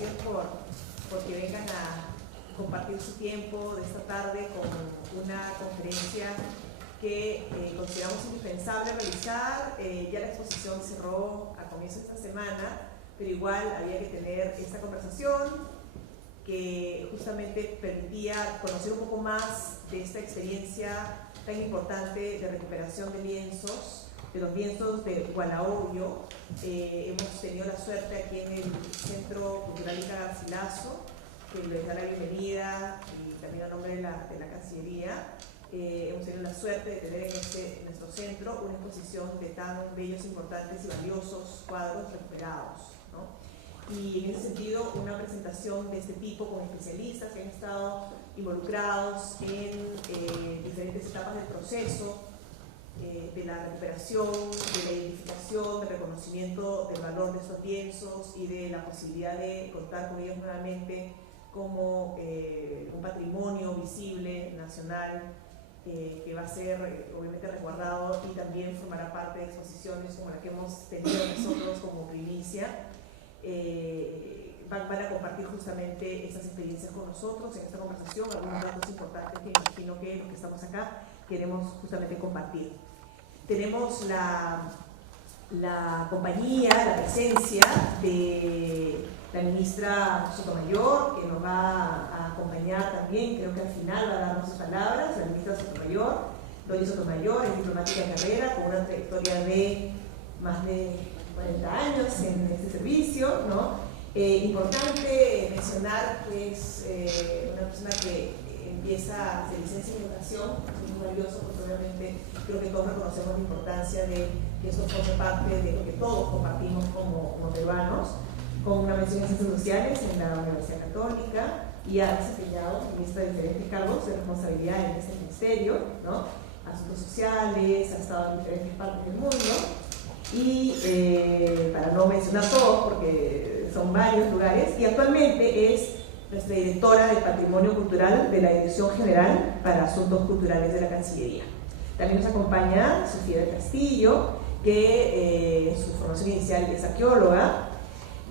agradecidos porque vengan a compartir su tiempo de esta tarde con una conferencia que consideramos indispensable realizar. Ya la exposición cerró a comienzo de esta semana, pero igual había que tener esta conversación que justamente permitía conocer un poco más de esta experiencia tan importante de recuperación de lienzos, de los lienzos de Hualaollo. Hemos tenido la suerte aquí en el Centro Cultural Inca Garcilaso, que les da la bienvenida y también a nombre de la Cancillería. Hemos tenido la suerte de tener en nuestro centro una exposición de tan bellos, importantes y valiosos cuadros recuperados, ¿no? Y en ese sentido, una presentación de este tipo con especialistas que han estado involucrados en diferentes etapas del proceso, de la recuperación, de la identificación, del reconocimiento del valor de estos lienzos y de la posibilidad de contar con ellos nuevamente como un patrimonio visible, nacional, que va a ser obviamente resguardado y también formará parte de exposiciones como la que hemos tenido nosotros como primicia. Van a compartir justamente estas experiencias con nosotros en esta conversación, algunos datos importantes que imagino que los que estamos acá queremos justamente compartir. Tenemos la compañía, la presencia de la ministra Sotomayor, que nos va a acompañar también, creo que al final va a darnos sus palabras. La ministra Sotomayor, Doña Sotomayor, es diplomática de carrera, con una trayectoria de más de 40 años en este servicio, ¿no? Importante mencionar que es una persona que se licencia en educación, es muy valioso porque obviamente creo que todos reconocemos la importancia de que esto forme parte de lo que todos compartimos como peruanos, con una mención en ciencias sociales en la Universidad Católica, y ha desempeñado en diferentes cargos de responsabilidad en este ministerio, ¿no? Asuntos sociales, ha estado en diferentes partes del mundo, y para no mencionar todos porque son varios lugares, y actualmente es nuestra directora del Patrimonio Cultural de la Dirección General para Asuntos Culturales de la Cancillería. También nos acompaña Sofía del Castillo, que su formación inicial es arqueóloga,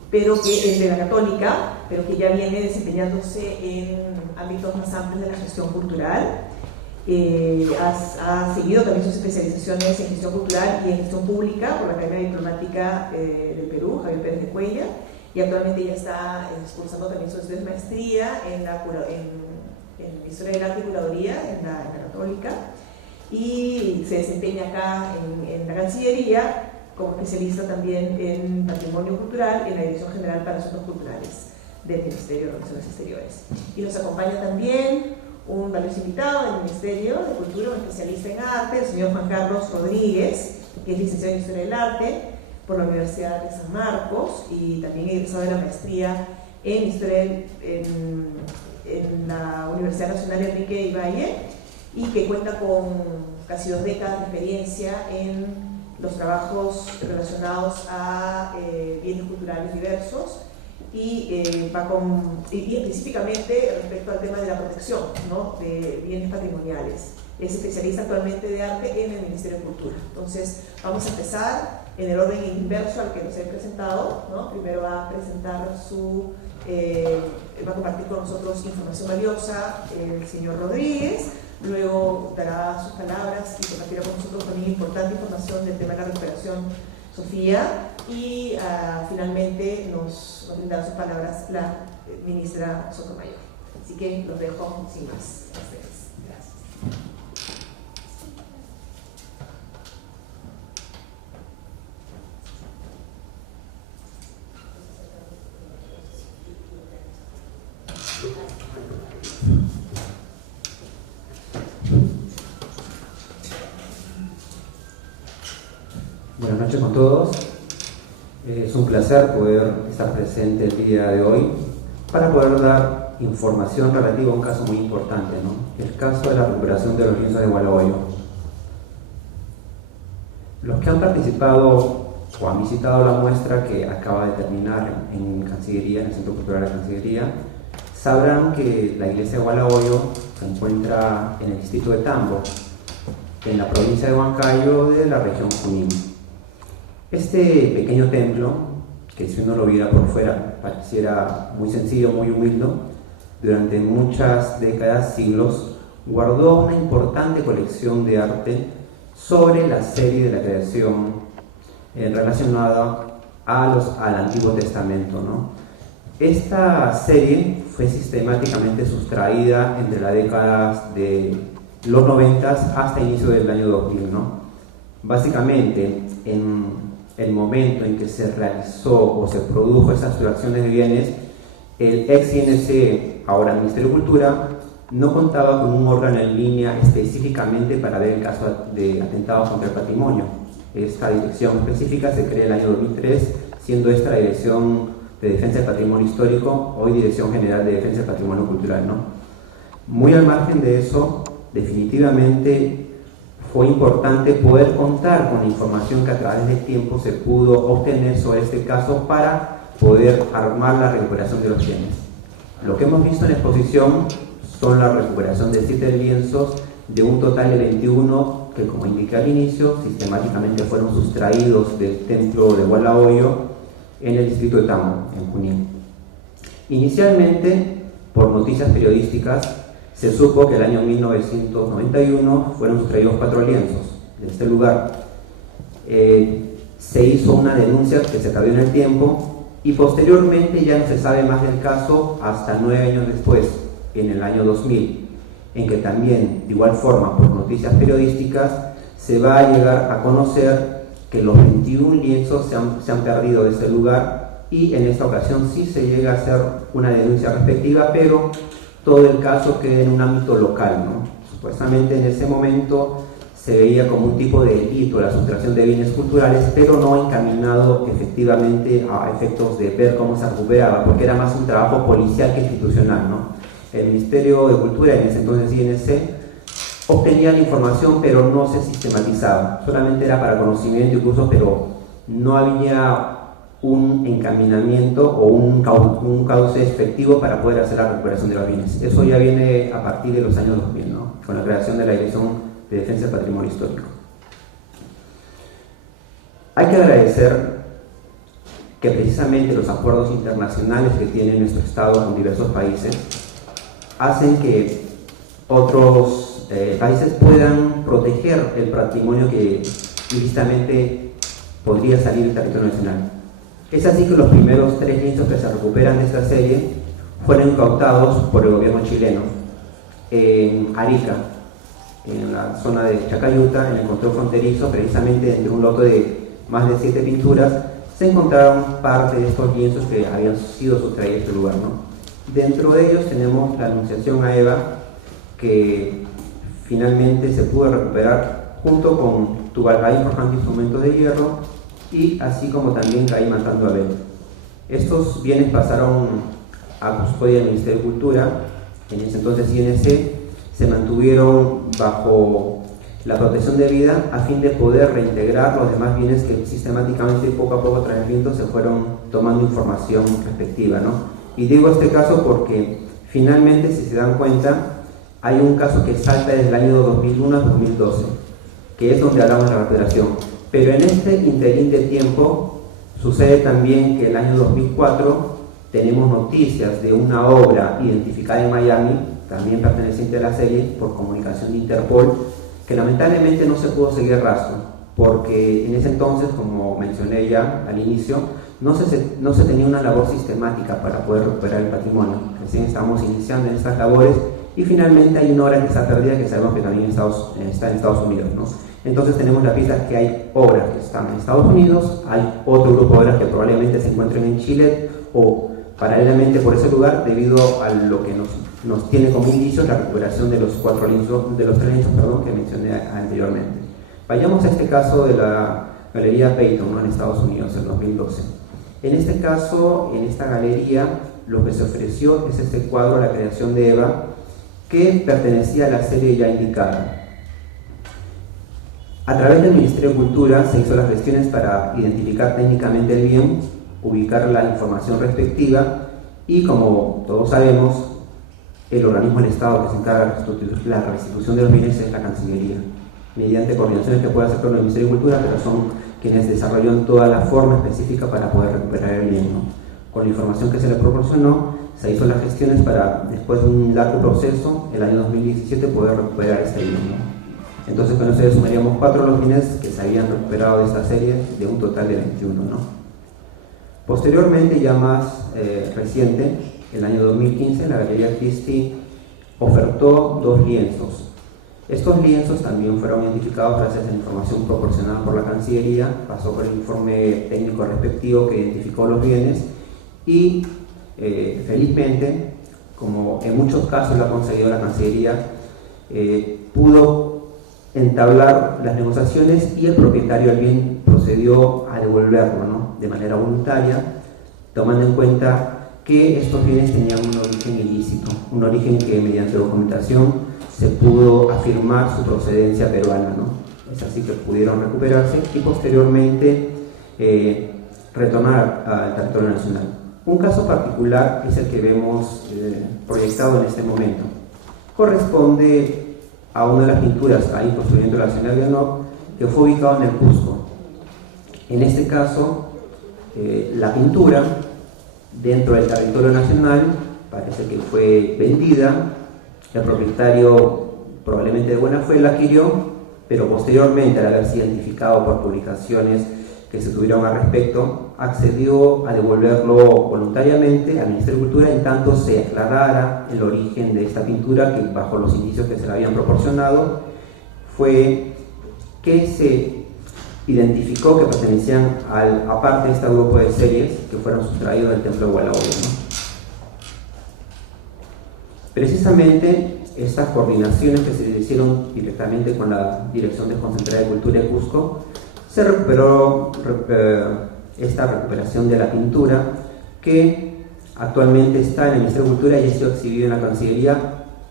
pero que es de la Católica, pero que ya viene desempeñándose en ámbitos más amplios de la gestión cultural. Ha seguido también sus especializaciones en gestión cultural y en gestión pública por la Academia Diplomática del Perú, Javier Pérez de Cuellar, y actualmente ella está cursando también su maestría en Historia del Arte y Curaduría en la Católica, y se desempeña acá en la Cancillería como especialista también en Patrimonio Cultural en la Dirección General para Asuntos Culturales del Ministerio de Relaciones Exteriores. Y nos acompaña también un valioso invitado del Ministerio de Cultura, un especialista en arte, el señor Juan Carlos Rodríguez, que es licenciado en Historia del Arte por la Universidad de San Marcos y también egresado de la maestría en Historia en la Universidad Nacional Enrique Ibaye, y que cuenta con casi 2 décadas de experiencia en los trabajos relacionados a bienes culturales diversos y específicamente respecto al tema de la protección, ¿no?, de bienes patrimoniales. Es especialista actualmente de arte en el Ministerio de Cultura. Entonces vamos a empezar en el orden inverso al que nos he presentado, ¿no? Primero va a presentar va a compartir con nosotros información valiosa el señor Rodríguez. Luego dará sus palabras y compartirá con nosotros también importante información del tema de la recuperación Sofía, y finalmente nos brindará sus palabras la ministra Sotomayor. Así que los dejo sin más a ustedes. Gracias. Buenas noches con todos. Es un placer poder estar presente el día de hoy para poder dar información relativa a un caso muy importante, ¿no? El caso de la recuperación de los lienzos de Hualaollo. Los que han participado o han visitado la muestra que acaba de terminar en Cancillería, en el Centro Cultural de Cancillería, sabrán que la iglesia de Hualaollo se encuentra en el distrito de Tambo, en la provincia de Huancayo de la región Junín. Este pequeño templo, que si uno lo viera por fuera pareciera muy sencillo, muy humilde, durante muchas décadas, siglos, guardó una importante colección de arte sobre la serie de la creación relacionada al Antiguo Testamento, ¿no? Esta serie fue sistemáticamente sustraída entre las décadas de los 90 hasta inicio del año 2000, ¿no? Básicamente, en el momento en que se realizó o se produjo esas sustracciones de bienes, el ex-INC, ahora Ministerio de Cultura, no contaba con un órgano en línea específicamente para ver el caso de atentados contra el patrimonio. Esta dirección específica se crea en el año 2003, siendo esta la Dirección de Defensa del Patrimonio Histórico, hoy Dirección General de Defensa del Patrimonio Cultural, ¿no? Muy al margen de eso, definitivamente fue importante poder contar con la información que a través del tiempo se pudo obtener sobre este caso para poder armar la recuperación de los bienes. Lo que hemos visto en la exposición son la recuperación de 7 lienzos de un total de 21 que, como indiqué al inicio, sistemáticamente fueron sustraídos del templo de Hualahoyo en el distrito de Tamo, en Junín. Inicialmente, por noticias periodísticas, se supo que el año 1991 fueron sustraídos 4 lienzos de este lugar. Se hizo una denuncia que se perdió en el tiempo y posteriormente ya no se sabe más del caso hasta 9 años después, en el año 2000, en que también, de igual forma, por noticias periodísticas, se va a llegar a conocer que los 21 lienzos se han perdido de ese lugar, y en esta ocasión sí se llega a hacer una denuncia respectiva, pero todo el caso queda en un ámbito local, ¿no? Supuestamente en ese momento se veía como un tipo de delito la sustracción de bienes culturales, pero no encaminado efectivamente a efectos de ver cómo se recuperaba, porque era más un trabajo policial que institucional, ¿no? El Ministerio de Cultura, en ese entonces INC, obtenía la información pero no se sistematizaba, solamente era para conocimiento y cursos, pero no había un encaminamiento o un cauce efectivo para poder hacer la recuperación de los bienes. Eso ya viene a partir de los años 2000, ¿no? Con la creación de la Dirección de Defensa del Patrimonio Histórico. Hay que agradecer que precisamente los acuerdos internacionales que tiene nuestro Estado con diversos países hacen que otros países puedan proteger el patrimonio que ilícitamente podría salir del territorio nacional. Es así que los primeros 3 lienzos que se recuperan de esta serie fueron incautados por el gobierno chileno en Arica, en la zona de Chacayuta, en el control fronterizo. Precisamente entre un lote de más de 7 pinturas se encontraron parte de estos lienzos que habían sido sustraídos de este lugar, ¿no? Dentro de ellos tenemos la Anunciación a Eva, que finalmente se pudo recuperar junto con Tubalcaín forjando instrumentos de hierro, y así como también Caín matando a Abel. Estos bienes pasaron a custodia del Ministerio de Cultura, en ese entonces INC, se mantuvieron bajo la protección de vida a fin de poder reintegrar los demás bienes que sistemáticamente, poco a poco, tras el viento, se fueron tomando información respectiva, ¿no? Y digo este caso porque finalmente, si se dan cuenta, hay un caso que salta desde el año 2001 a 2012, que es donde hablamos de la recuperación. Pero en este interín de tiempo sucede también que el año 2004 tenemos noticias de una obra identificada en Miami, también perteneciente a la serie, por comunicación de Interpol, que lamentablemente no se pudo seguir el rastro, porque en ese entonces, como mencioné ya al inicio, no se tenía una labor sistemática para poder recuperar el patrimonio. Recién estamos iniciando en estas labores, y finalmente hay una obra que está perdida, que sabemos que también está en Estados Unidos, ¿no? Entonces tenemos la pista que hay obras que están en Estados Unidos, hay otro grupo de obras que probablemente se encuentren en Chile o paralelamente por ese lugar, debido a lo que nos tiene como indicio la recuperación de los 3 lienzos, que mencioné anteriormente. Vayamos a este caso de la Galería Peyton, ¿no? En Estados Unidos, en 2012. En este caso, en esta galería, lo que se ofreció es este cuadro, La creación de Eva, que pertenecía a la serie ya indicada. A través del Ministerio de Cultura se hizo las gestiones para identificar técnicamente el bien, ubicar la información respectiva, y como todos sabemos, el organismo del Estado que se encarga de la restitución de los bienes es la Cancillería, mediante coordinaciones que puede hacer con el Ministerio de Cultura, pero son quienes desarrollaron toda la forma específica para poder recuperar el bien, ¿no? Con la información que se le proporcionó, se hizo las gestiones para, después de un largo proceso, el año 2017, poder recuperar este bien, ¿no? Entonces con eso ya sumaríamos 4 los bienes que se habían recuperado de esta serie, de un total de 21, ¿no? Posteriormente, ya más reciente, el año 2015, la Galería Christie ofertó 2 lienzos. Estos lienzos también fueron identificados gracias a la información proporcionada por la Cancillería, pasó por el informe técnico respectivo que identificó los bienes y felizmente, como en muchos casos lo ha conseguido la Cancillería, pudo entablar las negociaciones y el propietario del bien procedió a devolverlo, ¿no? De manera voluntaria, tomando en cuenta que estos bienes tenían un origen ilícito, un origen que mediante documentación se pudo afirmar su procedencia peruana, ¿no? Es así que pudieron recuperarse y posteriormente retornar al territorio nacional. Un caso particular es el que vemos proyectado en este momento. Corresponde a una de las pinturas ahí construyendo la Hacienda de Honor, que fue ubicado en el Cusco. En este caso, la pintura dentro del territorio nacional parece que fue vendida, el propietario probablemente de buena fe la adquirió, pero posteriormente, al haberse identificado por publicaciones que se tuvieron al respecto, accedió a devolverlo voluntariamente al Ministerio de Cultura en tanto se aclarara el origen de esta pintura, que bajo los indicios que se le habían proporcionado fue que se identificó que pertenecían aparte de este grupo de series que fueron sustraídos del templo de Hualaboyo, ¿no? Precisamente estas coordinaciones que se hicieron directamente con la Dirección Desconcentrada de Cultura de Cusco, se recuperó esta recuperación de la pintura que actualmente está en el Ministerio de Cultura y ha sido exhibido en la Cancillería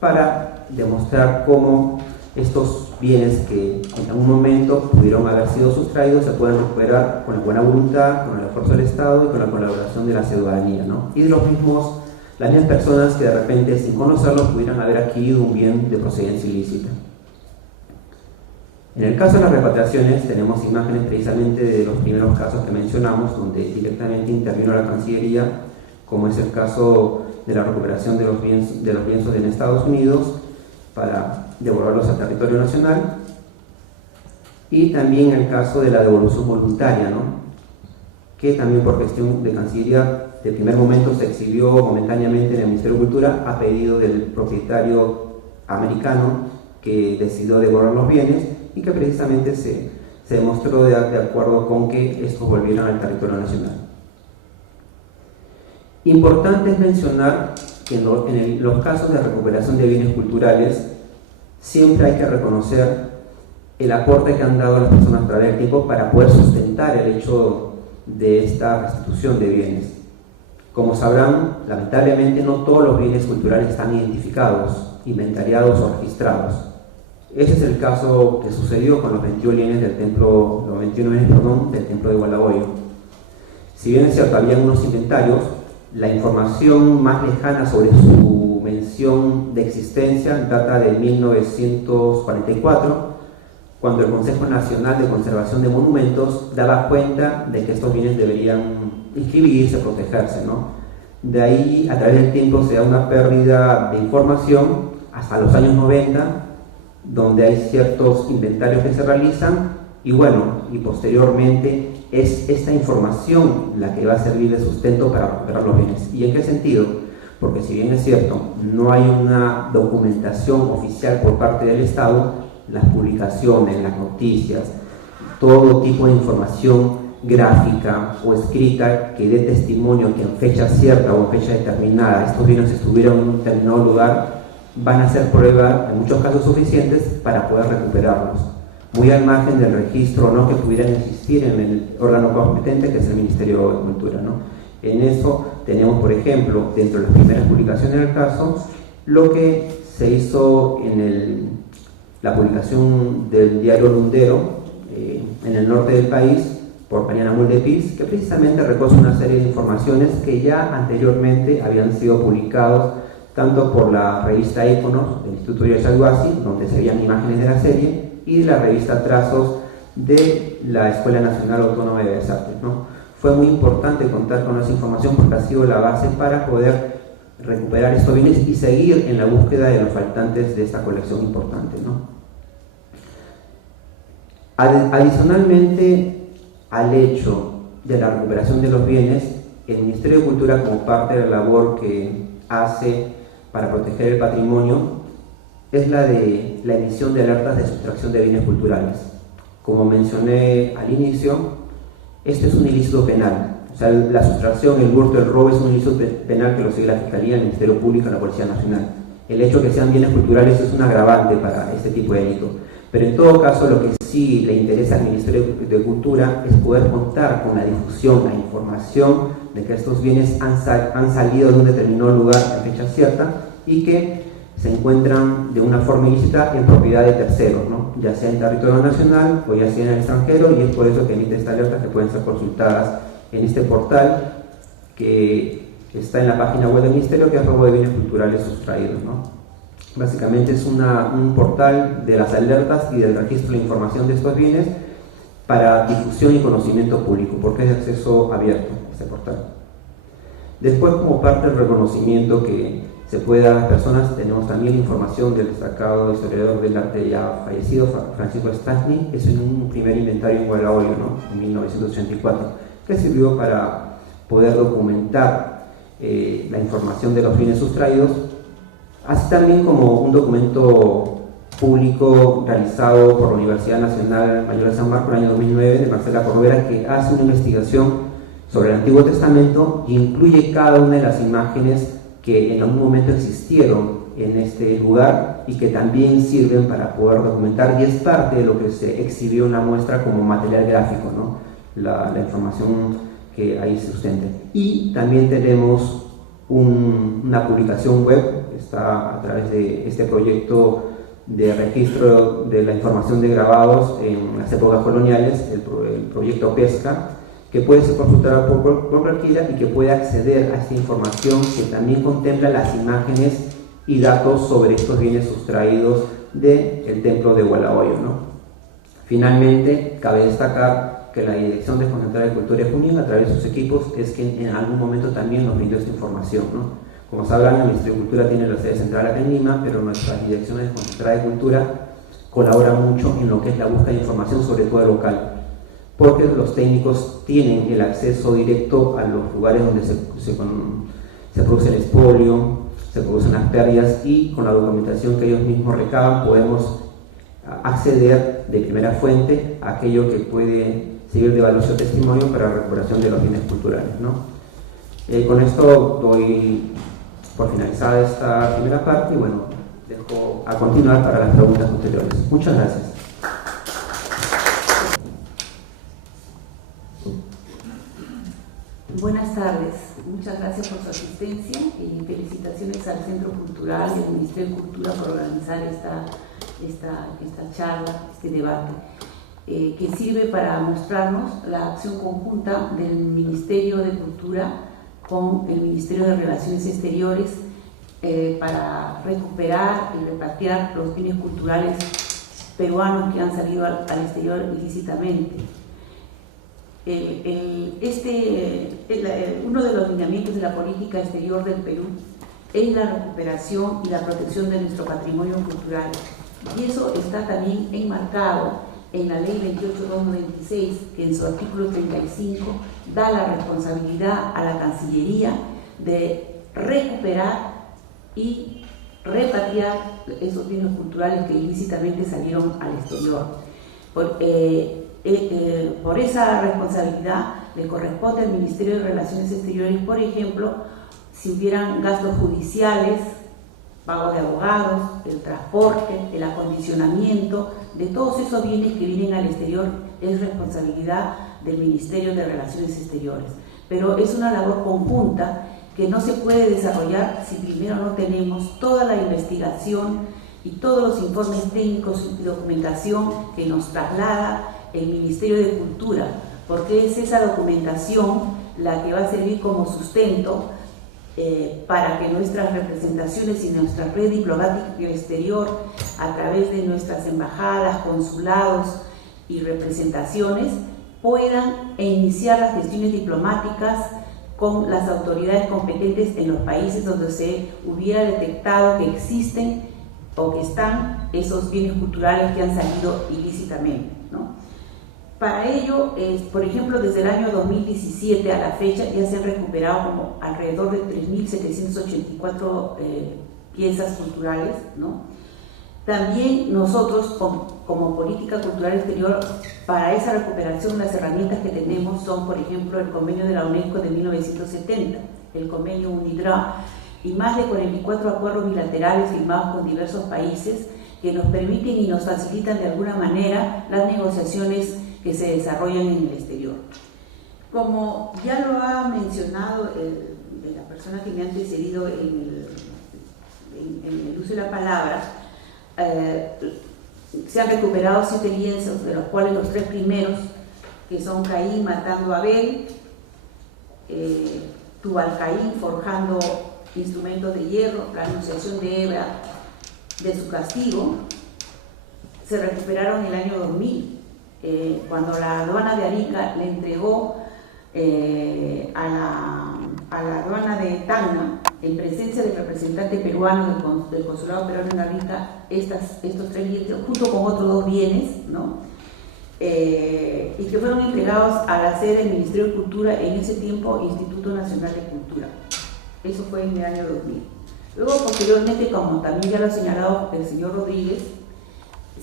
para demostrar cómo estos bienes que en algún momento pudieron haber sido sustraídos se pueden recuperar con la buena voluntad, con el esfuerzo del Estado y con la colaboración de la ciudadanía, ¿no? Y de las mismas personas que de repente sin conocerlos pudieran haber adquirido un bien de procedencia ilícita. En el caso de las repatriaciones tenemos imágenes precisamente de los primeros casos que mencionamos, donde directamente intervino la Cancillería, como es el caso de la recuperación de los lienzos en Estados Unidos para devolverlos al territorio nacional, y también el caso de la devolución voluntaria, ¿no? Que también por gestión de Cancillería de primer momento se exhibió momentáneamente en el Ministerio de Cultura a pedido del propietario americano que decidió devolver los bienes y que precisamente se demostró de acuerdo con que estos volvieran al territorio nacional. Importante es mencionar que en los casos de recuperación de bienes culturales siempre hay que reconocer el aporte que han dado las personas a través del tiempo para poder sustentar el hecho de esta restitución de bienes. Como sabrán, lamentablemente no todos los bienes culturales están identificados, inventariados o registrados. Ese es el caso que sucedió con los 21 bienes del templo de Hualaboyo. Si bien es cierto, había unos inventarios, la información más lejana sobre su mención de existencia data de 1944, cuando el Consejo Nacional de Conservación de Monumentos daba cuenta de que estos bienes deberían inscribirse, protegerse, ¿no? De ahí, a través del tiempo, se da una pérdida de información hasta los años 90, donde hay ciertos inventarios que se realizan y posteriormente es esta información la que va a servir de sustento para recuperar los bienes. ¿Y en qué sentido? Porque si bien es cierto, no hay una documentación oficial por parte del Estado, las publicaciones, las noticias, todo tipo de información gráfica o escrita que dé testimonio que en fecha cierta o en fecha determinada estos bienes estuvieron en un determinado lugar, van a ser prueba, en muchos casos suficientes, para poder recuperarlos, muy al margen del registro, ¿no?, que pudieran existir en el órgano competente, que es el Ministerio de Cultura, ¿no? En eso tenemos, por ejemplo, dentro de las primeras publicaciones del caso, lo que se hizo en la publicación del diario Lundero, en el norte del país, por Mariana Muldepis, que precisamente recoge una serie de informaciones que ya anteriormente habían sido publicados tanto por la revista Iconos del Instituto de Yaguasi, donde se veían imágenes de la serie, y la revista Trazos de la Escuela Nacional Autónoma de Bellas Artes, ¿no? Fue muy importante contar con esa información porque ha sido la base para poder recuperar estos bienes y seguir en la búsqueda de los faltantes de esta colección importante, ¿no? Adicionalmente al hecho de la recuperación de los bienes, el Ministerio de Cultura, como parte de la labor que hace para proteger el patrimonio, es la de la emisión de alertas de sustracción de bienes culturales. Como mencioné al inicio, este es un ilícito penal. O sea, la sustracción, el hurto, el robo es un ilícito penal que lo sigue la Fiscalía, el Ministerio Público y la Policía Nacional. El hecho de que sean bienes culturales es un agravante para este tipo de delito. Pero en todo caso, lo que sí le interesa al Ministerio de Cultura es poder contar con la difusión, la información de que estos bienes han salido de un determinado lugar a fecha cierta y que se encuentran de una forma ilícita en propiedad de terceros, ¿no? Ya sea en territorio nacional o ya sea en el extranjero, y es por eso que emite esta alerta, que pueden ser consultadas en este portal que está en la página web del Ministerio, que es robo de bienes culturales sustraídos, ¿no? Básicamente es un portal de las alertas y del registro de información de estos bienes para difusión y conocimiento público, porque es de acceso abierto este portal. Después, como parte del reconocimiento que se puede dar a las personas, tenemos también información del destacado historiador del arte ya fallecido, Francisco Stachny, que es un primer inventario en Gualahoyo, ¿no? En 1984, que sirvió para poder documentar la información de los bienes sustraídos, así también como un documento público realizado por la Universidad Nacional Mayor de San Marcos en el año 2009 de Marcela Corvera, que hace una investigación sobre el Antiguo Testamento y incluye cada una de las imágenes que en algún momento existieron en este lugar y que también sirven para poder documentar, y es parte de lo que se exhibió en la muestra como material gráfico, ¿no? La información que ahí se sustenta. Y también tenemos una publicación web, está a través de este proyecto de registro de la información de grabados en las épocas coloniales, el proyecto Pesca, que puede ser consultada por cualquiera y que puede acceder a esta información que también contempla las imágenes y datos sobre estos bienes sustraídos del templo de Gualahoyo, ¿no? Finalmente, cabe destacar que la Dirección Desconcentrada de Cultura de Junín, a través de sus equipos, es que en algún momento también nos brindó esta información, ¿no? Como sabrán, el Ministerio de Cultura tiene la sede central acá en Lima, pero nuestras direcciones desconcentradas de cultura colaboran mucho en lo que es la búsqueda de información, sobre todo local, porque los técnicos tienen el acceso directo a los lugares donde se produce el expolio, se producen las pérdidas, y con la documentación que ellos mismos recaban podemos acceder de primera fuente a aquello que puede servir de valioso testimonio para la recuperación de los bienes culturales, ¿no? Con esto doy por finalizada esta primera parte y bueno, dejo a continuar para las preguntas posteriores. Muchas gracias. Buenas tardes, muchas gracias por su asistencia y felicitaciones al Centro Cultural y al Ministerio de Cultura por organizar esta charla, este debate, que sirve para mostrarnos la acción conjunta del Ministerio de Cultura con el Ministerio de Relaciones Exteriores para recuperar y repatriar los bienes culturales peruanos que han salido al exterior ilícitamente. Uno de los lineamientos de la política exterior del Perú es la recuperación y la protección de nuestro patrimonio cultural, y eso está también enmarcado en la Ley 28/2026, que en su artículo 35 da la responsabilidad a la Cancillería de recuperar y repatriar esos bienes culturales que ilícitamente salieron al exterior. Por esa responsabilidad le corresponde al Ministerio de Relaciones Exteriores, por ejemplo, si hubieran gastos judiciales, pago de abogados, el transporte, el acondicionamiento de todos esos bienes que vienen al exterior, es responsabilidad del Ministerio de Relaciones Exteriores. Pero es una labor conjunta que no se puede desarrollar si primero no tenemos toda la investigación y todos los informes técnicos y documentación que nos traslada el Ministerio de Cultura, porque es esa documentación la que va a servir como sustento para que nuestras representaciones y nuestra red diplomática en el exterior, a través de nuestras embajadas, consulados y representaciones puedan iniciar las gestiones diplomáticas con las autoridades competentes en los países donde se hubiera detectado que existen o que están esos bienes culturales que han salido ilícitamente, ¿no? Para ello, por ejemplo, desde el año 2017 a la fecha ya se han recuperado como alrededor de 3.784 piezas culturales, ¿no? También nosotros, como política cultural exterior, para esa recuperación las herramientas que tenemos son, por ejemplo, el convenio de la UNESCO de 1970, el convenio UNIDROIT, y más de 44 acuerdos bilaterales firmados con diversos países que nos permiten y nos facilitan de alguna manera las negociaciones que se desarrollan en el exterior. Como ya lo ha mencionado la persona que me ha antecedido en el uso de la palabra, se han recuperado 7 lienzos, de los cuales los 3 primeros, que son Caín matando a Abel, Tubal-Caín forjando instrumentos de hierro, la anunciación de Eva de su castigo, se recuperaron en el año 2000, cuando la aduana de Arica le entregó a la aduana de Tacna, en presencia del representante peruano del consulado peruano en Arica, estos 3 lienzos, junto con otros 2 bienes, ¿no? Y que fueron entregados a la sede del Ministerio de Cultura, en ese tiempo Instituto Nacional de Cultura. Eso fue en el año 2000. Luego, posteriormente, como también ya lo ha señalado el señor Rodríguez,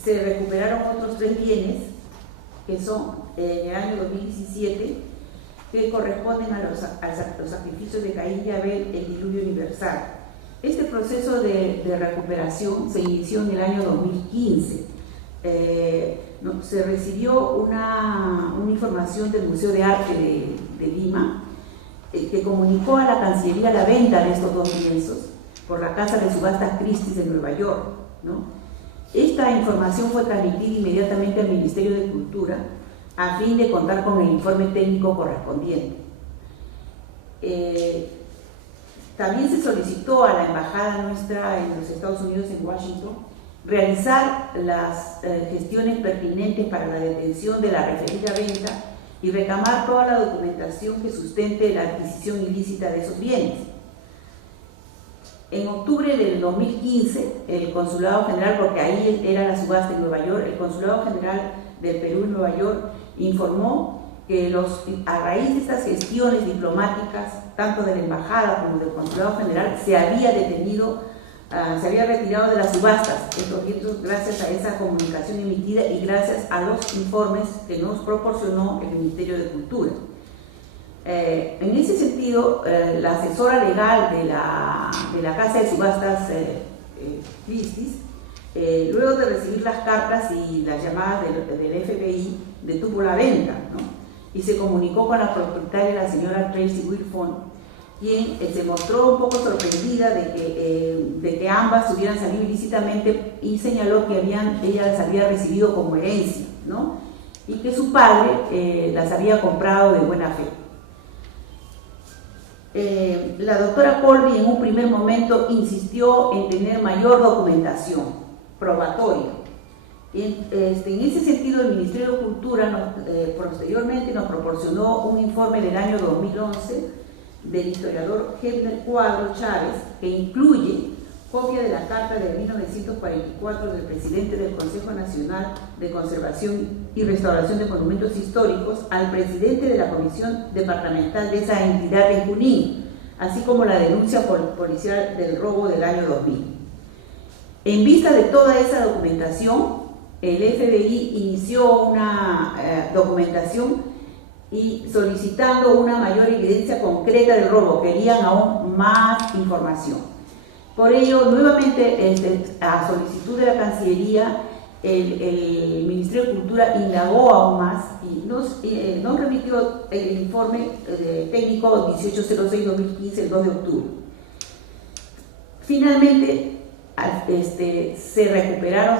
se recuperaron otros 3 bienes, que son en el año 2017, que corresponden a los sacrificios de Caín y Abel, el diluvio universal. Este proceso de recuperación se inició en el año 2015. Se recibió una información del Museo de Arte de Lima, que comunicó a la Cancillería la venta de estos 2 lienzos por la Casa de Subastas Christie's de Nueva York, ¿no? Esta información fue transmitida inmediatamente al Ministerio de Cultura a fin de contar con el informe técnico correspondiente. También se solicitó a la embajada nuestra en los Estados Unidos, en Washington, realizar las gestiones pertinentes para la detención de la referida venta y reclamar toda la documentación que sustente la adquisición ilícita de esos bienes. En octubre del 2015, el Consulado General, porque ahí era la subasta en Nueva York, el Consulado General del Perú en Nueva York informó que a raíz de estas gestiones diplomáticas, tanto de la Embajada como del Consulado General, se había retirado de las subastas estos lienzos gracias a esa comunicación emitida y gracias a los informes que nos proporcionó el Ministerio de Cultura. En ese sentido, la asesora legal de la Casa de Subastas Christie's, luego de recibir las cartas y las llamadas del FBI, detuvo la venta, ¿no? Y se comunicó con la propietaria, la señora Tracy Wilford, quien se mostró un poco sorprendida de que ambas hubieran salido ilícitamente y señaló que ella las había recibido como herencia, ¿no? Y que su padre las había comprado de buena fe. La doctora Colby en un primer momento insistió en tener mayor documentación probatoria. En ese sentido, el Ministerio de Cultura posteriormente nos proporcionó un informe del año 2011 del historiador Hebner Cuadro Chávez, que incluye copia de la carta de 1944 del presidente del Consejo Nacional de Conservación y Restauración de Monumentos Históricos al presidente de la Comisión Departamental de esa entidad en Junín, así como la denuncia policial del robo del año 2000. En vista de toda esa documentación, el FBI inició una documentación y solicitando una mayor evidencia concreta del robo, querían aún más información. Por ello, nuevamente, a solicitud de la Cancillería, el Ministerio de Cultura indagó aún más y nos remitió el informe técnico 1806-2015 el 2 de octubre. Finalmente, se recuperaron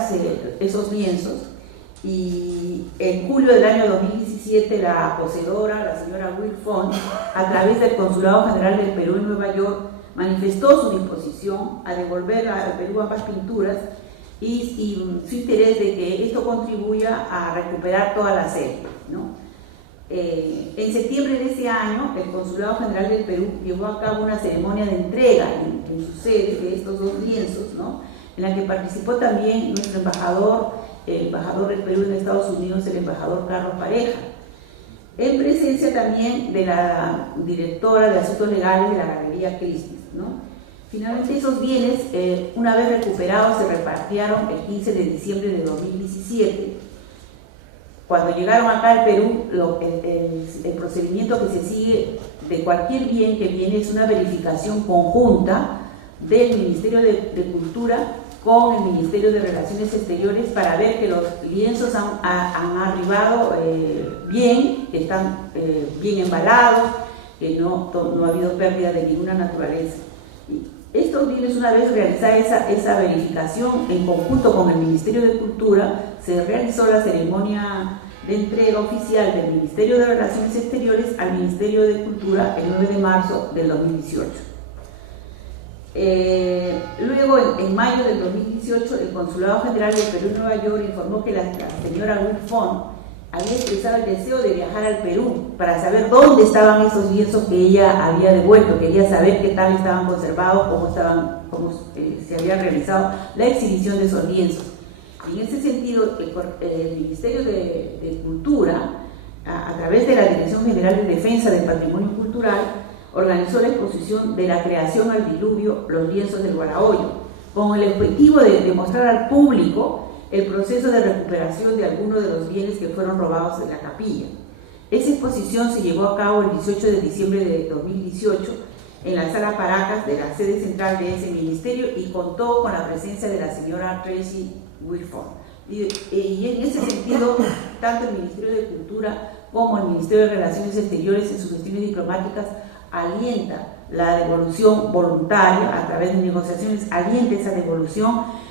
esos lienzos y en julio del año 2017 la poseedora, la señora Wilford, a través del Consulado General del Perú en Nueva York, manifestó su disposición a devolver al Perú ambas pinturas y su interés de que esto contribuya a recuperar toda la serie, ¿no? En septiembre de ese año, el Consulado General del Perú llevó a cabo una ceremonia de entrega en su sede de estos 2 lienzos, ¿no? En la que participó también nuestro embajador, el embajador del Perú en Estados Unidos, el embajador Carlos Pareja, en presencia también de la directora de Asuntos Legales de la Galería Christie's, ¿no? Finalmente esos bienes, una vez recuperados, se repatriaron el 15 de diciembre de 2017. Cuando llegaron acá al Perú, el procedimiento que se sigue de cualquier bien que viene es una verificación conjunta del Ministerio de Cultura con el Ministerio de Relaciones Exteriores para ver que los lienzos han arribado bien, que están bien embalados, que no ha habido pérdida de ninguna naturaleza. Y estos bienes, una vez realizada esa verificación en conjunto con el Ministerio de Cultura, se realizó la ceremonia de entrega oficial del Ministerio de Relaciones Exteriores al Ministerio de Cultura el 9 de marzo del 2018. Luego, en mayo del 2018, el Consulado General del Perú en Nueva York informó que la señora Wilfon había expresado el deseo de viajar al Perú para saber dónde estaban esos lienzos que ella había devuelto. Quería saber qué tal estaban conservados, cómo se había realizado la exhibición de esos lienzos. Y en ese sentido, el Ministerio de Cultura, a través de la Dirección General de Defensa del Patrimonio Cultural, organizó la exposición de la creación al diluvio, los lienzos del Guarahoyo, con el objetivo de mostrar al público el proceso de recuperación de algunos de los bienes que fueron robados de la capilla. Esa exposición se llevó a cabo el 18 de diciembre de 2018 en la Sala Paracas de la sede central de ese ministerio y contó con la presencia de la señora Tracy Wilford. Y en ese sentido, tanto el Ministerio de Cultura como el Ministerio de Relaciones Exteriores en sus gestiones diplomáticas alienta la devolución voluntaria a través de negociaciones, alienta esa devolución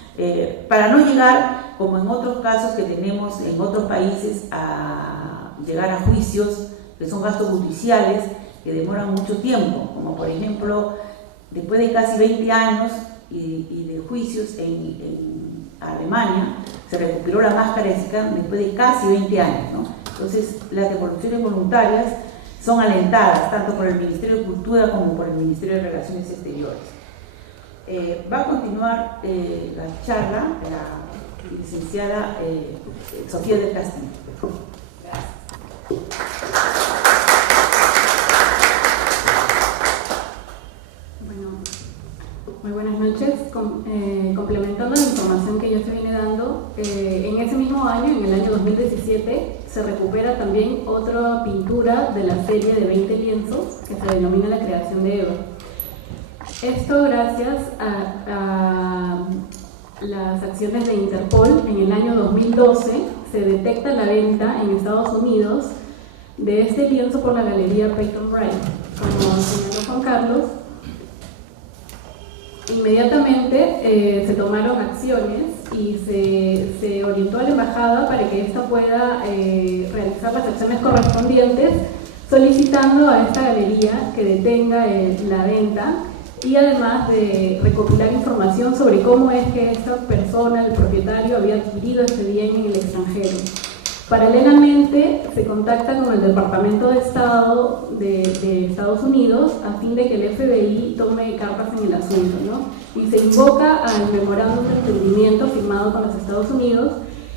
para no llegar, como en otros casos que tenemos en otros países, a llegar a juicios que son gastos judiciales que demoran mucho tiempo, como por ejemplo, después de casi 20 años y de juicios en Alemania, se recuperó la máscara de SICAM después de casi 20 años, ¿no? Entonces, las devoluciones voluntarias son alentadas tanto por el Ministerio de Cultura como por el Ministerio de Relaciones Exteriores. Va a continuar la charla la licenciada Sofía del Castillo. Gracias. Bueno, muy buenas noches. Complementando la información que ya se viene dando, en ese mismo año, en el año 2017, se recupera también otra pintura de la serie de 20 lienzos que se denomina La Creación de Eva. Esto gracias a las acciones de Interpol. En el año 2012 se detecta la venta en Estados Unidos de este lienzo por la Galería Peyton Wright. Como señaló Juan Carlos, inmediatamente se tomaron acciones y se orientó a la embajada para que ésta pueda realizar las acciones correspondientes, solicitando a esta galería que detenga la venta y además de recopilar información sobre cómo es que esta persona, el propietario, había adquirido este bien en el extranjero. Paralelamente, se contacta con el Departamento de Estado de Estados Unidos a fin de que el FBI tome cartas en el asunto, ¿no? Y se invoca al memorándum de entendimiento firmado con los Estados Unidos,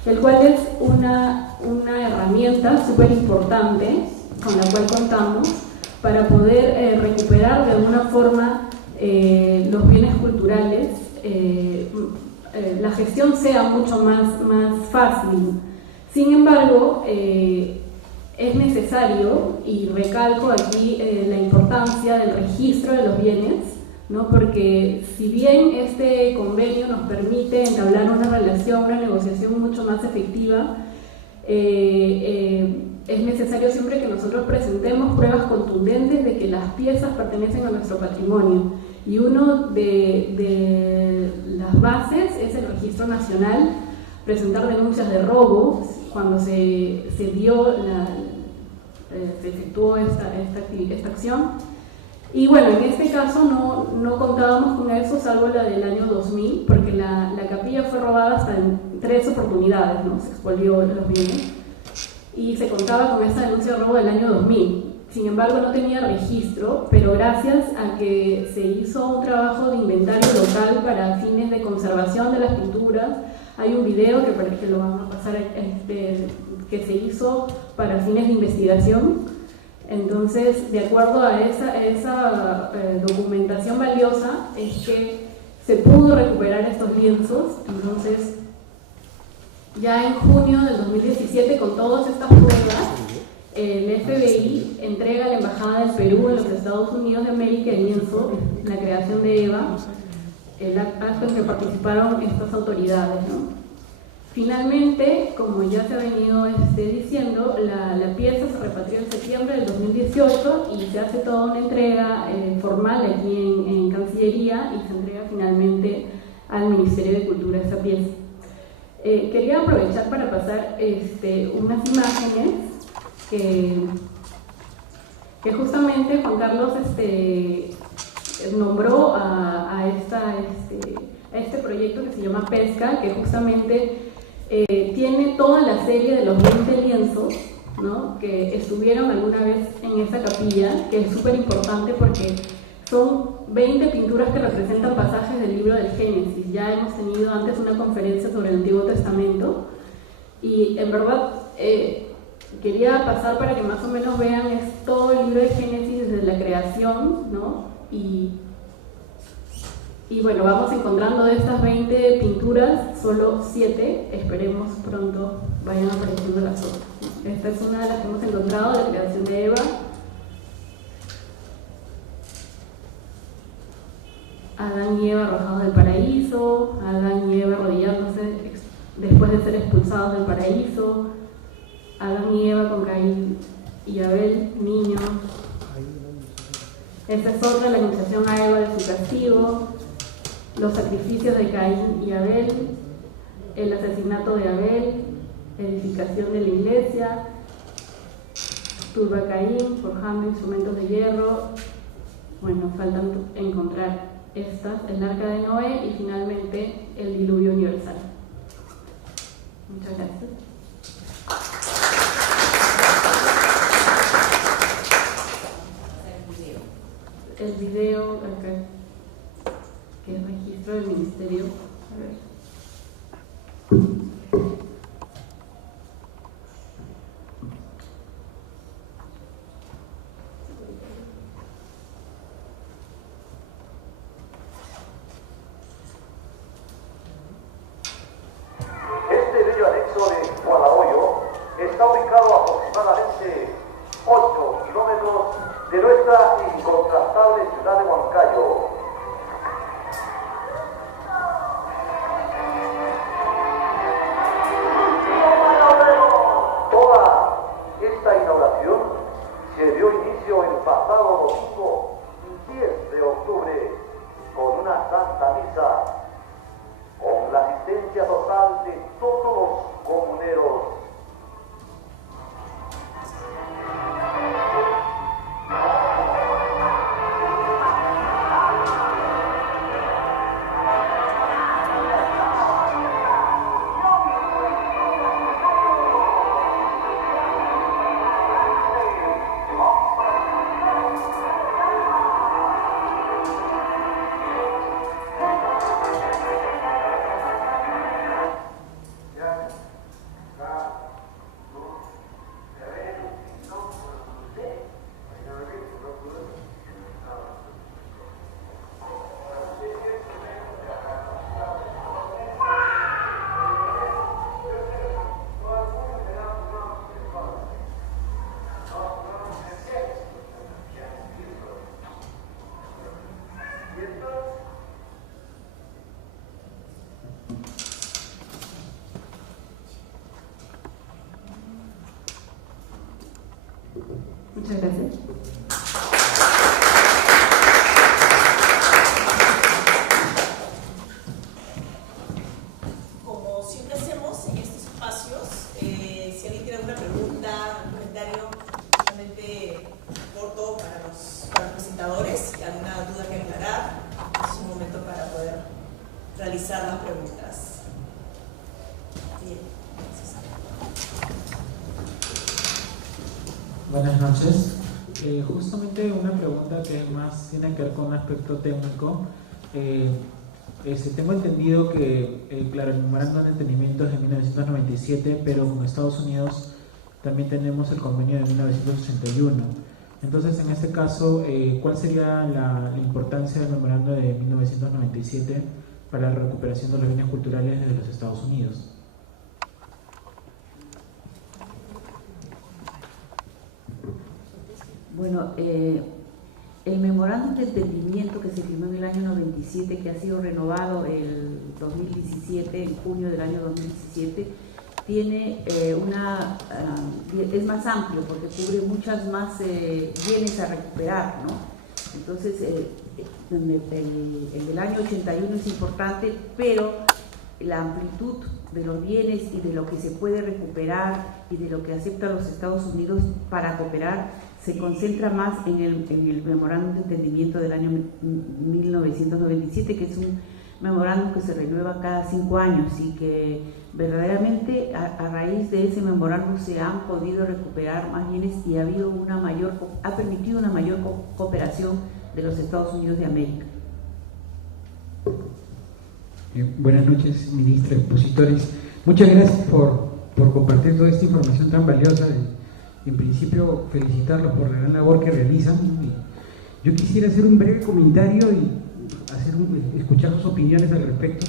el cual es una herramienta súper importante con la cual contamos para poder recuperar de alguna forma los bienes culturales, la gestión sea mucho más fácil. Sin embargo, es necesario, y recalco aquí la importancia del registro de los bienes, ¿no? Porque si bien este convenio nos permite entablar una relación, una negociación mucho más efectiva, es necesario siempre que nosotros presentemos pruebas contundentes de que las piezas pertenecen a nuestro patrimonio. Y uno de las bases es el registro nacional, presentar denuncias de robo cuando se efectuó esta acción, Y bueno, en este caso no contábamos con eso, salvo la del año 2000, porque la capilla fue robada hasta en 3 oportunidades, ¿no? Se expolió los bienes, y se contaba con esta denuncia de robo del año 2000. Sin embargo, no tenía registro, pero gracias a que se hizo un trabajo de inventario local para fines de conservación de las pinturas, hay un video que parece que lo van a pasar, que se hizo para fines de investigación. Entonces, de acuerdo a esa documentación valiosa, es que se pudo recuperar estos lienzos. Entonces, ya en junio del 2017, con todas estas pruebas, el FBI entrega a la Embajada del Perú en los Estados Unidos de América el lienzo, la creación de EVA, el acto en que participaron estas autoridades, ¿no? Finalmente, como ya se ha venido diciendo, la pieza se repatrió en septiembre del 2018 y se hace toda una entrega formal aquí en Cancillería, y se entrega finalmente al Ministerio de Cultura esta pieza. Quería aprovechar para pasar unas imágenes que justamente Juan Carlos nombró a este proyecto que se llama Pesca, que justamente tiene toda la serie de los 20 lienzos, ¿no?, que estuvieron alguna vez en esa capilla, que es súper importante porque son 20 pinturas que representan pasajes del libro del Génesis. Ya hemos tenido antes una conferencia sobre el Antiguo Testamento, y en verdad quería pasar para que más o menos vean, es todo el libro de Génesis desde la creación, ¿no? Y bueno, vamos encontrando de estas 20 pinturas, solo 7, esperemos pronto vayan apareciendo las otras. Esta es una de las que hemos encontrado, la creación de Eva. Adán y Eva arrojados del paraíso, Adán y Eva arrodillándose después de ser expulsados del paraíso, Adán y Eva con Caín y Abel, niños. Esta es otra, la anunciación a Eva de su castigo, los sacrificios de Caín y Abel, el asesinato de Abel, edificación de la iglesia, turba Caín, forjando instrumentos de hierro. Bueno, faltan encontrar estas, el arca de Noé y finalmente el diluvio universal. Muchas gracias. El video acá, que es registro del ministerio. A ver. Este bello anexo de Gualahoyo está ubicado a aproximadamente 8 kilómetros de nuestra incontrastable ciudad de Huancayo. Toda esta inauguración se dio inicio el pasado domingo 10 de octubre con una santa misa, con la asistencia total de todos los comuneros. Muchas gracias. Como siempre hacemos en estos espacios, si alguien tiene alguna pregunta, un comentario realmente corto para los presentadores, realizar las preguntas. Bien. Buenas noches. Justamente una pregunta que más tiene que ver con un aspecto técnico. Tengo entendido que, claro, el memorándum de entendimiento es de 1997, pero con Estados Unidos también tenemos el convenio de 1961. Entonces, en este caso, ¿cuál sería la importancia del memorándum de 1997 para la recuperación de los bienes culturales de los Estados Unidos? Bueno, el memorándum de entendimiento que se firmó en el año 97, que ha sido renovado el 2017, en junio del año 2017, tiene es más amplio porque cubre muchas más bienes a recuperar, ¿no? Entonces, el del año 81 es importante, pero la amplitud de los bienes y de lo que se puede recuperar y de lo que aceptan los Estados Unidos para cooperar se concentra más en el memorándum de entendimiento del año 1997, que es un memorándum que se renueva cada 5 años y que verdaderamente a raíz de ese memorándum se han podido recuperar más bienes y ha permitido una mayor cooperación de los Estados Unidos de América. Buenas noches, ministra, expositores. Muchas gracias por compartir toda esta información tan valiosa. En principio, felicitarlos por la gran labor que realizan. Yo quisiera hacer un breve comentario y escuchar sus opiniones al respecto.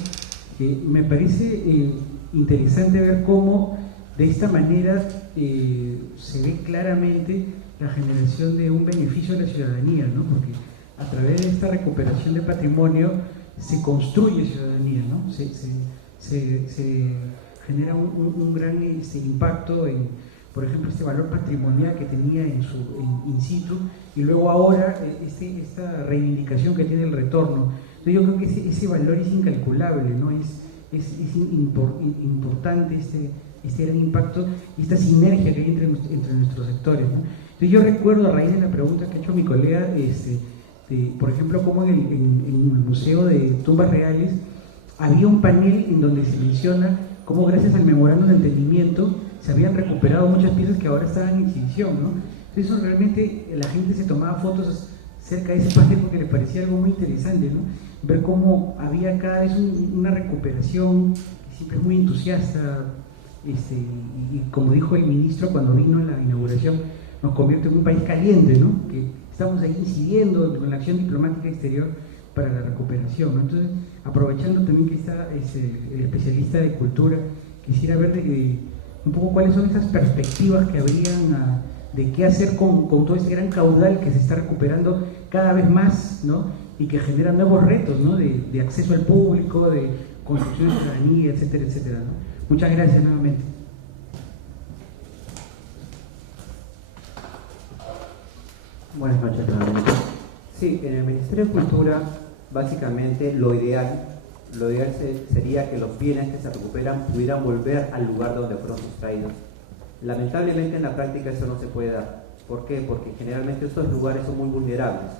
Me parece interesante ver cómo de esta manera se ve claramente la generación de un beneficio a la ciudadanía, ¿no? Porque a través de esta recuperación de patrimonio se construye ciudadanía, ¿no? Se genera un gran impacto en, por ejemplo, este valor patrimonial que tenía in situ, y luego ahora esta reivindicación que tiene el retorno. Entonces yo creo que ese valor es incalculable, ¿no? Es importante este gran impacto y esta sinergia que hay entre nuestros sectores, ¿no? Entonces yo recuerdo, a raíz de la pregunta que ha hecho mi colega, por ejemplo, como en el Museo de Tumbas Reales había un panel en donde se menciona cómo gracias al memorándum de entendimiento se habían recuperado muchas piezas que ahora estaban en exhibición, ¿no? Entonces eso realmente la gente se tomaba fotos cerca de ese panel porque le parecía algo muy interesante, ¿no? Ver cómo había cada vez una recuperación, siempre muy entusiasta, y como dijo el ministro cuando vino en la inauguración, nos convierte en un país caliente, ¿no? Que estamos ahí incidiendo con la acción diplomática exterior para la recuperación, ¿no? Entonces, aprovechando también que está el especialista de cultura, quisiera ver un poco cuáles son esas perspectivas que habrían de qué hacer con todo ese gran caudal que se está recuperando cada vez más, ¿no? Y que genera nuevos retos, ¿no? De acceso al público, de construcción de ciudadanía, etcétera, etcétera, ¿no? Muchas gracias nuevamente. Buenas noches nuevamente. Sí, en el Ministerio de Cultura, básicamente lo ideal sería que los bienes que se recuperan pudieran volver al lugar donde fueron sustraídos. Lamentablemente en la práctica eso no se puede dar. ¿Por qué? Porque generalmente estos lugares son muy vulnerables.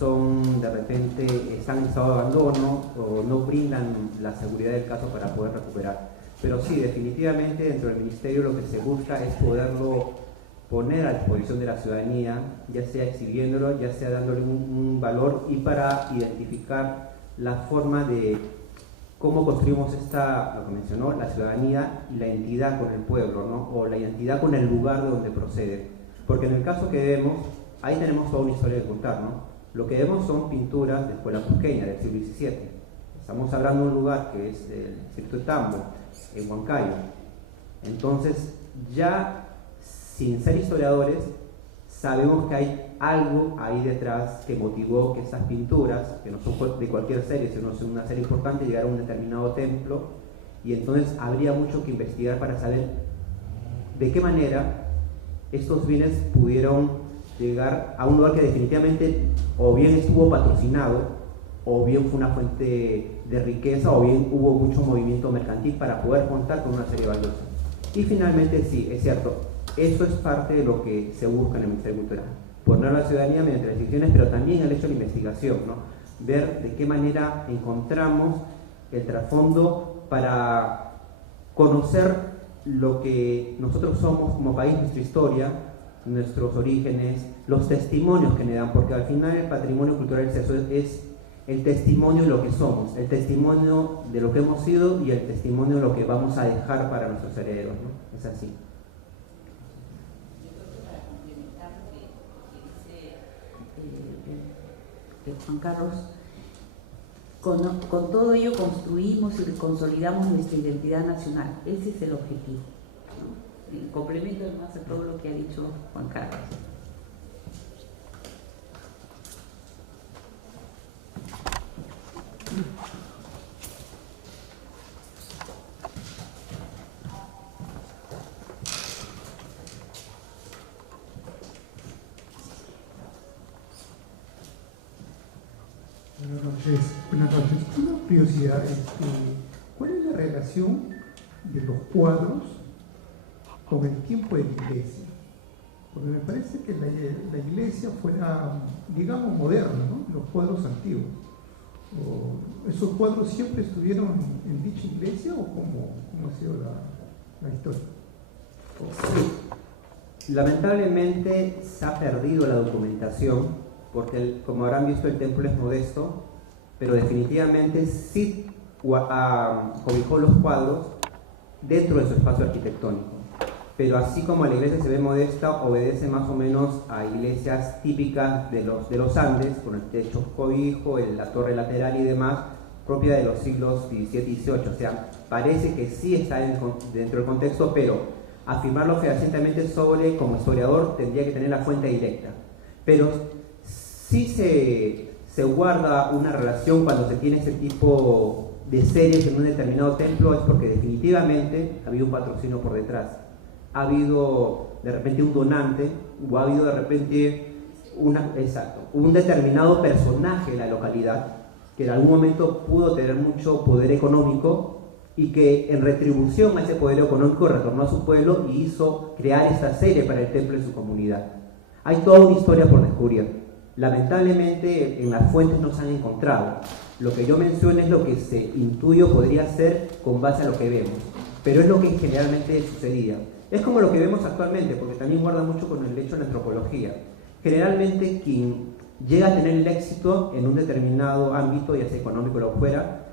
De repente están en estado de abandono o no brindan la seguridad del caso para poder recuperar. Pero sí, definitivamente dentro del Ministerio lo que se busca es poderlo poner a disposición de la ciudadanía, ya sea exhibiéndolo, ya sea dándole un valor, y para identificar la forma de cómo construimos lo que mencionó, la ciudadanía y la identidad con el pueblo, ¿no? O la identidad con el lugar de donde procede. Porque en el caso que vemos, ahí tenemos toda una historia de contar, ¿no? Lo que vemos son pinturas de escuela cusqueña del siglo XVII. Estamos hablando de un lugar que es el distrito de Tambo, en Huancayo. Entonces, ya sin ser historiadores, sabemos que hay algo ahí detrás que motivó que estas pinturas, que no son de cualquier serie, sino son una serie importante, llegaron a un determinado templo, y entonces habría mucho que investigar para saber de qué manera estos bienes pudieron llegar a un lugar que definitivamente o bien estuvo patrocinado, o bien fue una fuente de riqueza, o bien hubo mucho movimiento mercantil para poder contar con una serie valiosa. Y finalmente, sí, es cierto, eso es parte de lo que se busca en el Ministerio de Cultura, poner a la ciudadanía mediante las instituciones, pero también el hecho de la investigación, ¿no? Ver de qué manera encontramos el trasfondo, para conocer lo que nosotros somos como país, nuestra historia, nuestros orígenes, los testimonios que me dan, porque al final el patrimonio cultural es el testimonio de lo que somos, el testimonio de lo que hemos sido y el testimonio de lo que vamos a dejar para nuestros herederos, ¿no? Es así. Juan Carlos, con todo ello construimos y consolidamos nuestra identidad nacional. Ese es el objetivo, ¿no? En complemento además a todo lo que ha dicho Juan Carlos. Buenas noches. Una curiosidad, ¿cuál es la relación de los cuadros con el tiempo de la iglesia? Porque me parece que la iglesia fuera, digamos, moderna, ¿no? Los cuadros antiguos. ¿Esos cuadros siempre estuvieron en dicha iglesia o cómo ha sido la historia? Sí. Lamentablemente se ha perdido la documentación, porque como habrán visto el templo es modesto, pero definitivamente sí cobijó los cuadros dentro de su espacio arquitectónico. Pero así como la iglesia se ve modesta, obedece más o menos a iglesias típicas de los Andes, con el techo cobijo, la torre lateral y demás, propia de los siglos XVII y XVIII. O sea, parece que sí está dentro del contexto, pero afirmarlo fehacientemente como historiador tendría que tener la fuente directa. Pero sí se guarda una relación cuando se tiene ese tipo de series en un determinado templo, es porque definitivamente ha habido un patrocinio por detrás. Ha habido de repente un donante, o ha habido de repente un determinado personaje en la localidad que en algún momento pudo tener mucho poder económico y que en retribución a ese poder económico retornó a su pueblo y hizo crear esta serie para el templo de su comunidad. Hay toda una historia por descubrir. Lamentablemente en las fuentes no se han encontrado. Lo que yo menciono es lo que se intuye podría ser con base a lo que vemos, pero es lo que generalmente sucedía. Es como lo que vemos actualmente, porque también guarda mucho con el hecho de la antropología. Generalmente quien llega a tener el éxito en un determinado ámbito, ya sea económico o lo fuera,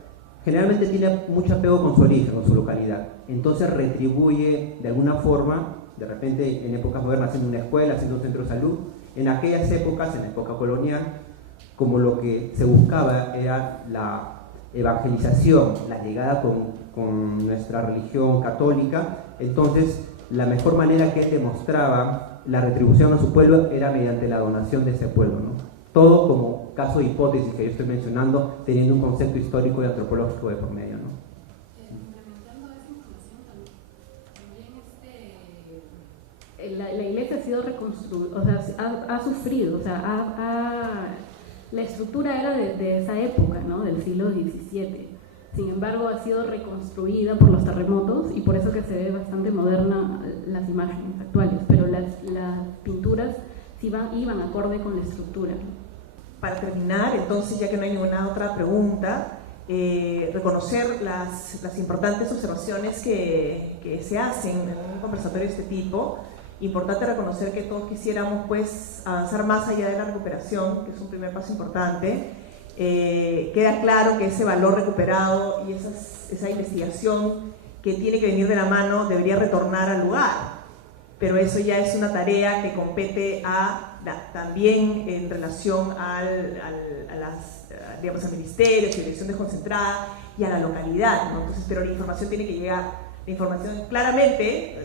generalmente tiene mucho apego con su origen, con su localidad. Entonces retribuye de alguna forma, de repente en épocas modernas haciendo una escuela, haciendo un centro de salud. En aquellas épocas, en la época colonial, como lo que se buscaba era la evangelización, la llegada con nuestra religión católica, entonces la mejor manera que él demostraba la retribución a su pueblo era mediante la donación de ese pueblo, ¿no? Todo como caso de hipótesis que yo estoy mencionando, teniendo un concepto histórico y antropológico de por medio, ¿no? La iglesia ha sido reconstruida, o sea, ha sufrido, o sea, la estructura era de esa época, ¿no? Del siglo XVII. Sin embargo, ha sido reconstruida por los terremotos y por eso que se ve bastante moderna las imágenes actuales, pero las pinturas sí iban acorde con la estructura. Para terminar, entonces, ya que no hay ninguna otra pregunta, reconocer las importantes observaciones que se hacen en un conversatorio de este tipo. Importante reconocer que todos quisiéramos pues avanzar más allá de la recuperación, que es un primer paso importante. Queda claro que ese valor recuperado y esa investigación que tiene que venir de la mano debería retornar al lugar, pero eso ya es una tarea que compete también en relación al ministerio, a la dirección desconcentrada y a la localidad, ¿no? Entonces, pero la información tiene que llegar. La información claramente,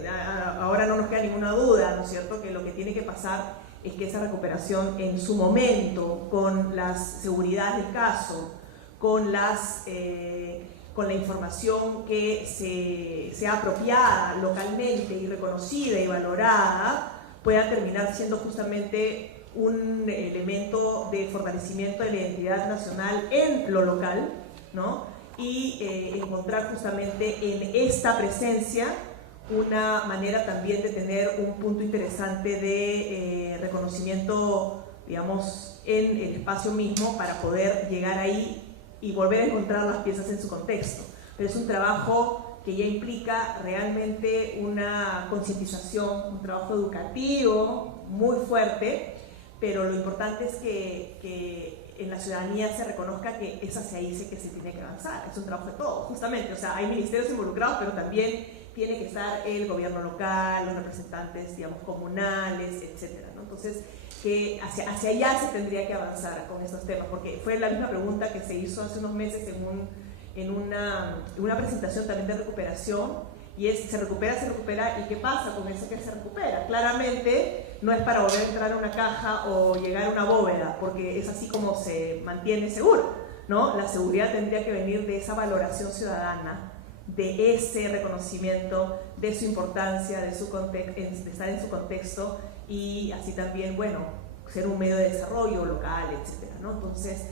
ahora no nos queda ninguna duda, ¿no es cierto?, que lo que tiene que pasar es que esa recuperación en su momento, con las seguridades del caso, con la información que sea apropiada localmente y reconocida y valorada, pueda terminar siendo justamente un elemento de fortalecimiento de la identidad nacional en lo local, ¿no? Y encontrar justamente en esta presencia una manera también de tener un punto interesante de reconocimiento, digamos, en el espacio mismo para poder llegar ahí y volver a encontrar las piezas en su contexto. Pero es un trabajo que ya implica realmente una concientización, un trabajo educativo muy fuerte, pero lo importante es que en la ciudadanía se reconozca que es hacia ahí que se tiene que avanzar. Es un trabajo de todos, justamente. O sea, hay ministerios involucrados, pero también tiene que estar el gobierno local, los representantes, digamos, comunales, etcétera, ¿no? Entonces, que hacia allá se tendría que avanzar con estos temas, porque fue la misma pregunta que se hizo hace unos meses en una presentación también de recuperación, y es, se recupera, ¿y qué pasa con eso que se recupera? Claramente no es para volver a entrar a una caja o llegar a una bóveda, porque es así como se mantiene seguro, ¿no? La seguridad tendría que venir de esa valoración ciudadana, de ese reconocimiento de su importancia, de estar en su contexto, y así también, bueno, ser un medio de desarrollo local, etcétera, ¿no? Entonces,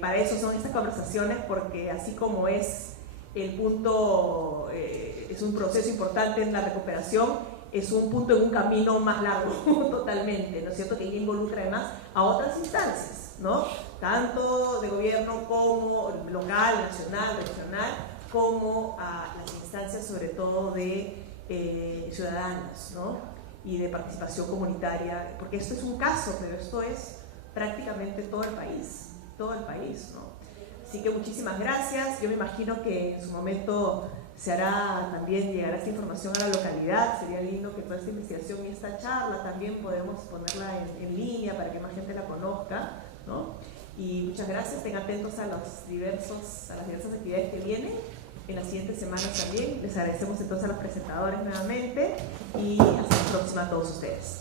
para eso son estas conversaciones, porque así como es el punto, es un proceso importante en la recuperación, es un punto en un camino más largo, totalmente, ¿no es cierto? Que involucra además a otras instancias, ¿no? Tanto de gobierno como local, nacional, regional, como a las instancias sobre todo de ciudadanas, ¿no? Y de participación comunitaria, porque esto es un caso, pero esto es prácticamente todo el país, ¿no? Así que muchísimas gracias. Yo me imagino que en su momento se hará también, llegará esta información a la localidad. Sería lindo que toda esta investigación y esta charla también podemos ponerla en línea para que más gente la conozca, ¿no? Y muchas gracias, estén atentos a las diversas actividades que vienen en las siguientes semanas también. Les agradecemos entonces a los presentadores nuevamente y hasta la próxima a todos ustedes.